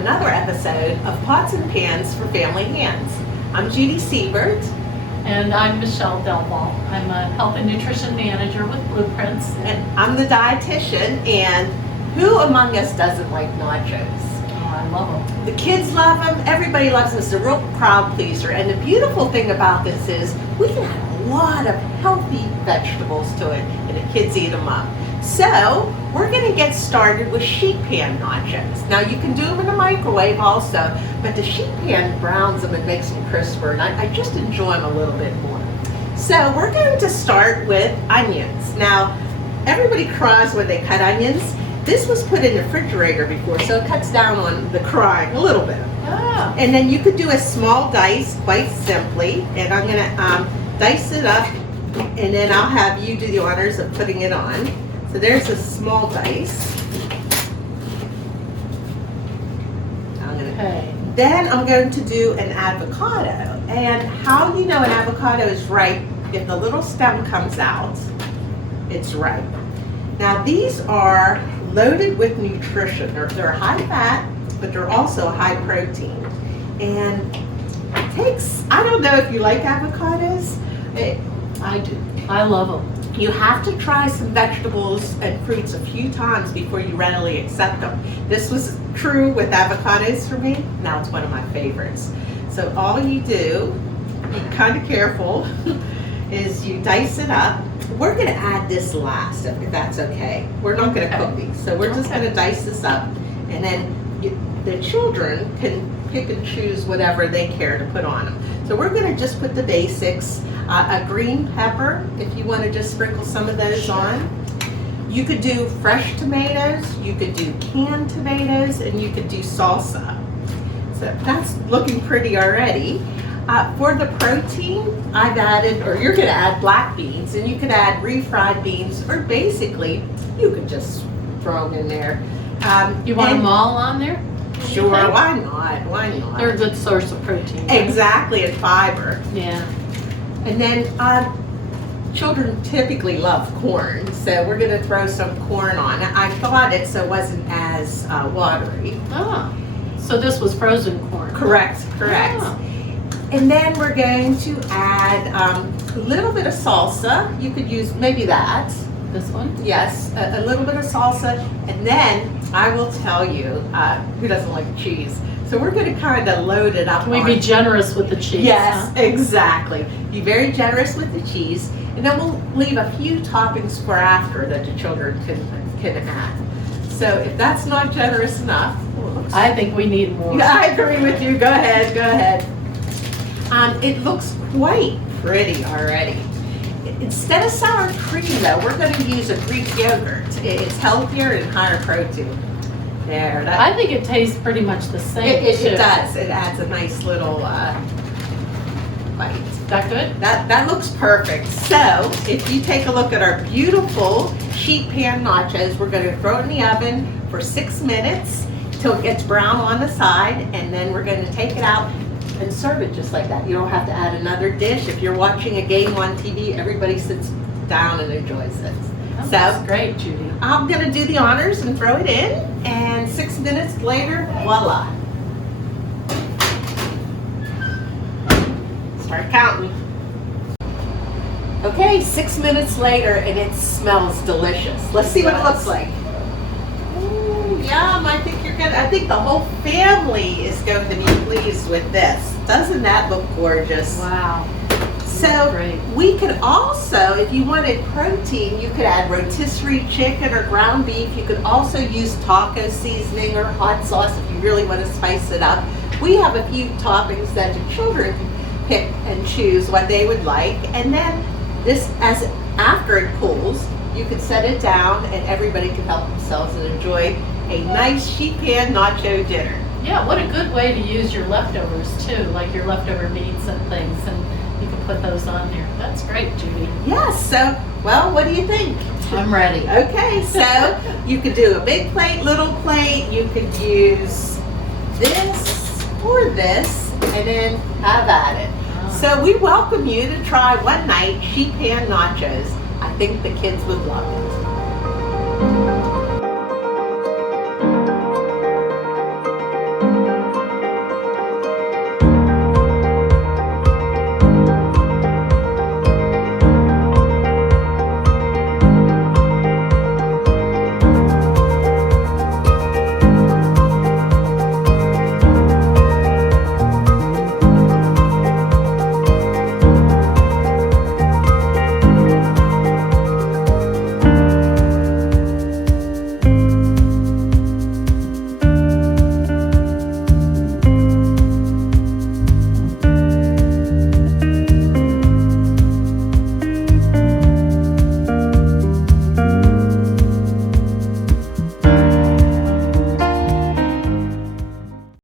another episode of Pots and Pans for Family Hands. I'm Judy Siebert. And I'm Michelle Delval. I'm a health and nutrition manager with Blueprints. And I'm the dietitian, and who among us doesn't like nachos? Oh, I love them. The kids love them, everybody loves them. It's a real crowd pleaser. And the beautiful thing about this is we can add a lot of healthy vegetables to it, and the kids eat them up. So we're going to get started with sheet pan nachos. Now you can do them in the microwave also, but the sheet pan browns them and makes them crisper, and I just enjoy them a little bit more. So we're going to start with onions. Now everybody cries when they cut onions. This was put in the refrigerator before, so it cuts down on the crying a little bit. Ah. And then you could do a small dice quite simply, and I'm going to dice it up, and then I'll have you do the honors of putting it on. So there's a small dice. Then I'm going to do an avocado. And how you know an avocado is ripe, if the little stem comes out, it's ripe. Now these are loaded with nutrition. They're high fat, but they're also high protein. And it takes, I don't know if you like avocados. I do. I love them. You have to try some vegetables and fruits a few times before you readily accept them. This was true with avocados for me. Now it's one of my favorites. So all you do, be kind of careful, is you dice it up. We're going to add this last, if that's okay. We're not going to cook these. So we're just going to dice this up. And then the children can pick and choose whatever they care to put on them. So we're going to just put the basics. A green pepper, if you want to just sprinkle some of those on. You could do fresh tomatoes, you could do canned tomatoes, and you could do salsa. So that's looking pretty already. For the protein, I've added, or you're going to add black beans, and you could add refried beans, or basically, you could just throw them in there. You want them all on there? Sure, why not? Why not? They're a good source of protein. Right? Exactly, and fiber. Yeah. And then children typically love corn, so we're going to throw some corn on. I thawed it so it wasn't as watery. Ah, so this was frozen corn. Correct. Ah. And then we're going to add a little bit of salsa. You could use maybe that. This one? Yes, a little bit of salsa. And then I will tell you, who doesn't like cheese? So we're going to kind of load it up. Can we be generous with the cheese? Yes, huh? exactly. Be very generous with the cheese. And then we'll leave a few toppings for after that the children can add. So if that's not generous enough. I think we need more. Yeah, I agree with you. Go ahead, go ahead. It looks quite pretty already. Instead of sour cream though, we're going to use a Greek yogurt. It's healthier and higher protein. There, I think it tastes pretty much the same. It does. It adds a nice little bite. Is that good? That looks perfect. So if you take a look at our beautiful sheet pan nachos, we're going to throw it in the oven for 6 minutes till it gets brown on the side, and then we're going to take it out and serve it just like that. You don't have to add another dish. If you're watching a game on TV, everybody sits down and enjoys it. That's great, Judy. I'm going to do the honors and throw it in, and 6 minutes later, voila. Start counting. Okay, 6 minutes later, and it smells delicious. Let's see what it looks like. Ooh, yum, I think the whole family is going to be pleased with this. Doesn't that look gorgeous? Wow. So we could also, if you wanted protein, you could add rotisserie chicken or ground beef. You could also use taco seasoning or hot sauce if you really want to spice it up. We have a few toppings that the children pick and choose what they would like. And then this, after it cools, you could set it down and everybody can help themselves and enjoy a nice sheet pan nacho dinner. Yeah, what a good way to use your leftovers too, like your leftover meats and things, and you can put those on there. That's great, Judy. Yes, so, well, what do you think? I'm ready. Okay, so you could do a big plate, little plate, you could use this or this, and then have at it. So we welcome you to try one night sheet pan nachos. I think the kids would love it.